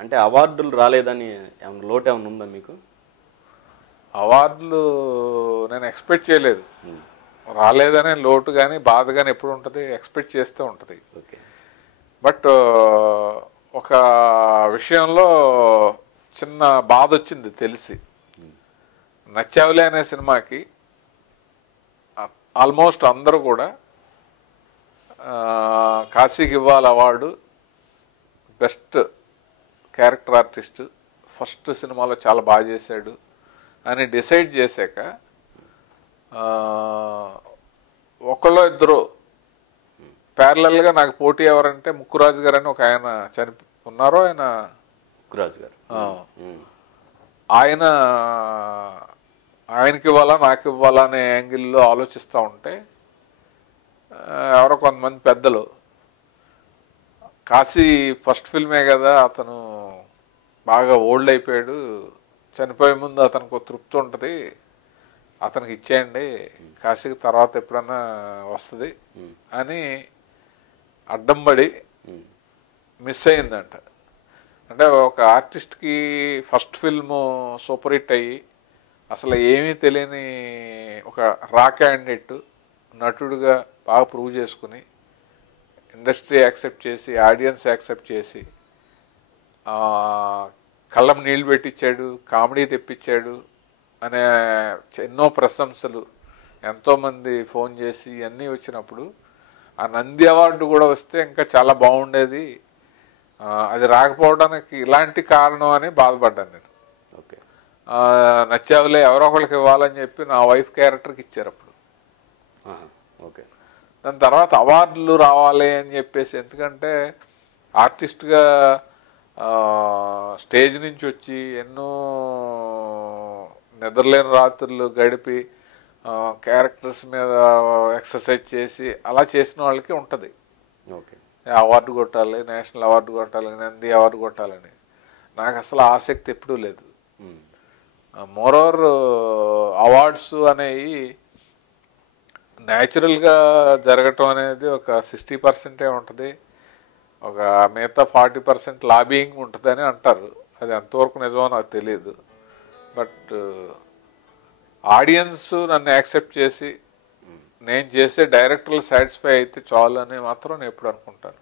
అంటే అవార్డులు రాలేదని ఏమన్నా లోటు ఏమైనా ఉందా మీకు? అవార్డులు నేను ఎక్స్పెక్ట్ చేయలేదు. రాలేదనే లోటు కానీ బాధ కానీ ఎప్పుడు ఉంటుంది, ఎక్స్పెక్ట్ చేస్తూ ఉంటుంది. ఓకే. బట్ ఒక విషయంలో చిన్న బాధ వచ్చింది తెలిసి. నచ్చావులే అనే సినిమాకి ఆల్మోస్ట్ అందరూ కూడా కాశీకి ఇవ్వాలి award, best character artist, first సినిమాలో చాలా బాగా చేశాడు అని డిసైడ్ చేశాక ఒకళ్ళో ఇద్దరు ప్యారలల్గా నాకు పోటీ ఎవరంటే ముక్కురాజు గారు అని ఒక ఆయన ఉన్నారో, ఆయన ముక్కురాజు గారు, ఆయనకి ఇవ్వాలా నాకు ఇవ్వాలా అనే యాంగిల్లో ఆలోచిస్తూ ఉంటే ఎవరో కొంతమంది పెద్దలు కాశీ ఫస్ట్ ఫిల్మే కదా, అతను బాగా ఓల్డ్ అయిపోయాడు, చనిపోయే ముందు అతనికి ఒక తృప్తి ఉంటుంది, అతనికి ఇచ్చేయండి, కాశీకి తర్వాత ఎప్పుడన్నా వస్తుంది అని అడ్డంబడి మిస్ అయిందంట. అంటే ఒక ఆర్టిస్ట్కి ఫస్ట్ ఫిల్మ్ సూపర్ హిట్ అయ్యి అసలు ఏమీ తెలియని ఒక రా క్యాండిడేట్ నటుడుగా బాగా ప్రూవ్ చేసుకుని ఇండస్ట్రీ యాక్సెప్ట్ చేసి, ఆడియన్స్ యాక్సెప్ట్ చేసి, కళ్ళం నీళ్ళు పెట్టించాడు, కామెడీ తెప్పించాడు అనే ఎన్నో ప్రశంసలు, ఎంతోమంది ఫోన్ చేసి అన్నీ వచ్చినప్పుడు ఆ నంది అవార్డు కూడా వస్తే ఇంకా చాలా బాగుండేది, అది రాకపోవడానికి ఇలాంటి కారణం అని బాధపడ్డాను నేను. ఓకే. నచ్చావులే ఎవరో ఒకరికి ఇవ్వాలని చెప్పి నా వైఫ్ క్యారెక్టర్కి ఇచ్చారు అప్పుడు. ఓకే. దాని తర్వాత అవార్డులు రావాలి అని చెప్పేసి, ఎందుకంటే ఆర్టిస్ట్గా స్టేజ్ నుంచి వచ్చి ఎన్నో నిద్రలేని రాత్రులు గడిపి క్యారెక్టర్స్ మీద ఎక్సర్సైజ్ చేసి అలా చేసిన వాళ్ళకి ఉంటుంది ఓకే అవార్డు కొట్టాలి, నేషనల్ అవార్డు కొట్టాలి, నంది అవార్డు కొట్టాలని. నాకు అసలు ఆసక్తి ఎప్పుడూ లేదు. మోరోవర్ అవార్డ్స్ అనేవి న్యాచురల్గా జరగటం అనేది ఒక 60% ఉంటుంది, ఒక మిగతా 40% లాబింగ్ ఉంటుందని అంటారు. అది ఎంతవరకు నిజమో నాకు తెలియదు. బట్ ఆడియన్స్ నన్ను యాక్సెప్ట్ చేసి నేను చేసే డైరెక్టర్లు సాటిస్ఫై అయితే చాలు అని మాత్రం నేను ఎప్పుడు అనుకుంటాను.